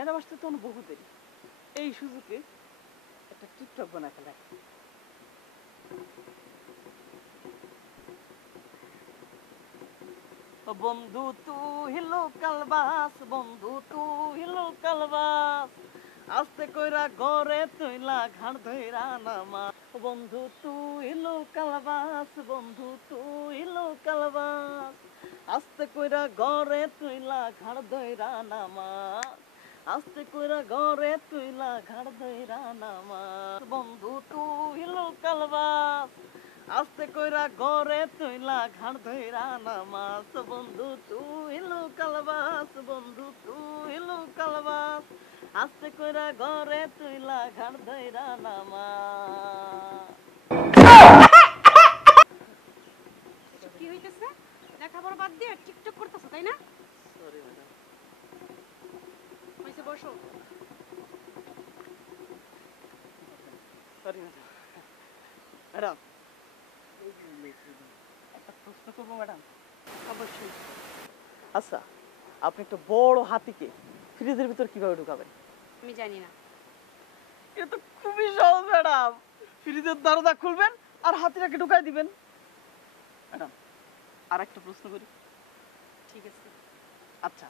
Madam আসতে তো বহু দেরি, এই সুযোগে একটা টিকটক বানায় ফেলাই। বন্ধু তুই লোকাল বাস, বন্ধু তুই লোকাল বাস, আস্তে কইরা ঘরে তুইলা ঘাড় ধইরা নামা। বন্ধু তুই লোকাল বাস, বন্ধু তুই লোকাল বাস, আস্তে কইরা ঘরে তুইলা ঘাড় ধইরা নামা, আস্তে কইরা ঘরে তুইলা ঘাড় ধইরা নামা। বন্ধু তুই লোকাল বাস, আস্তে কইরা ঘরে তুইলা ঘাড় ধইরা নামাস। বন্ধু তুই লোকাল বাস, বন্ধু তুই লোকাল বাস, আস্তে কইরা ঘরে তুইলা ঘাড় ধইরা নামাস। কি হইতেছে? লেখাপড়া বাদ দিয়ে টিকটক করতেছ তাই না? Sorry madam. হইছে, বসো। Sorry madam. ম্যাডাম একটা প্রশ্ন করবো ম্যাডাম? অবশ্যই। আচ্ছা, আপনি একটা বড় হাতিকে ফ্রিজের ভিতর কিভাবে ঢুকাবেন? আমি জানি না। এটা তো খুবই সহজ ম্যাডাম। ফ্রিজের দরজা খুলবেন আর হাতিটাকে ঢুকাই দিবেন। ম্যাডাম আর একটা প্রশ্ন করি। ঠিক আছে। আচ্ছা,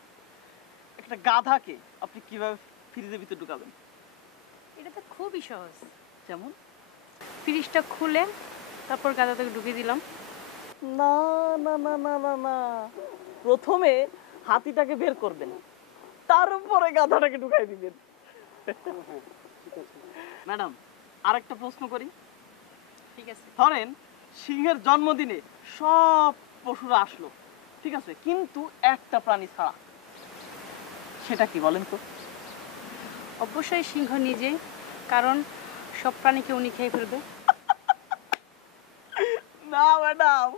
একটা গাধাকে আপনি কিভাবে ফ্রিজের ভিতর ঢুকাবেন? এটা তো খুবই সহজ। যেমন? ফ্রিজটা খুলে তারপর গাদাটাকে ঢুকিয়ে দিলাম। না না না না না না, প্রথমে হাতিটাকে বের করবেন, তার উপরে গাধাটাকে ঢুকাই দিবেন। ম্যাডাম আরেকটা প্রশ্ন করি। ঠিক আছে। ধরেন সিংহের জন্মদিনে সব পশুরা আসলো, ঠিক আছে, কিন্তু একটা প্রাণী ছাড়া, সেটা কি বলেন তো? অবশ্যই সিংহ নিজেই, কারণ সব প্রাণীকে উনি খেয়ে ফেলবে। না ম্যাডাম,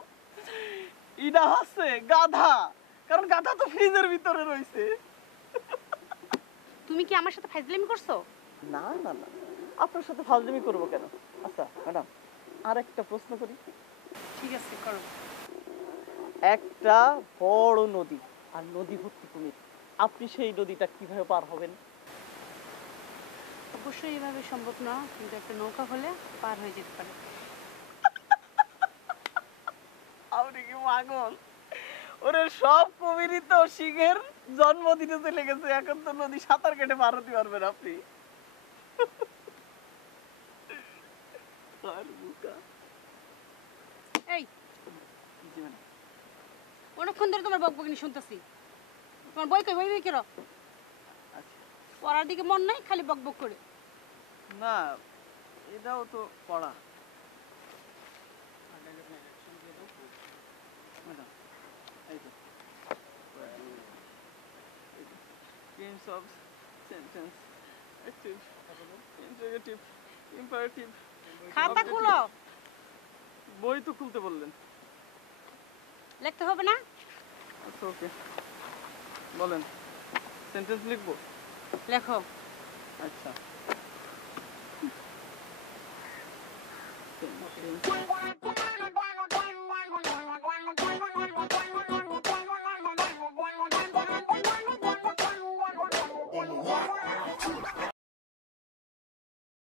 এটা হচ্ছে গাধা, কারণ গাধা তো ফ্রিজের ভিতরে রয়েছে। তুমি কি আমার সাথে ফাজলামি করছো? না না না, আপনার সাথে ফাজলামি করবো কেন? আচ্ছা ম্যাডাম আর একটা প্রশ্ন করি। ঠিক আছে, করো। একটা বড় নদী আর নদী ভর্তি কুমির, আপনি সেই নদীটা কিভাবে পার হবেন? অবশ্যই এভাবে সম্ভব না, কিন্তু একটা নৌকা হলে পার হয়ে যেতে পারে। আপনি কি পাগল? ওরে সব কুমিরই তো সিংহের জন্মদিনে চলে গেছে, এখন তো নদী সাঁতার কেটে পার হতে পারবেন আপনি। আর বুকা। এই, জি ম্যাডাম। অনেকক্ষণ ধরে তোমার বকবকনি শুনতেছি। তোমার বই কই, বই বই কেন? আচ্ছা, পড়ার দিকে মন নাই, খালি বকবক করে। না এটাও তো পড়া। ম্যাডাম এই তো Games of sentence, active, interrogative, imperative. খাতা খুলো। বই তো খুলতে বললেন। লিখতে হবে না? আচ্ছা ওকে, বলেন। সেন্টেন্স লিখবো? লেখো। আচ্ছা।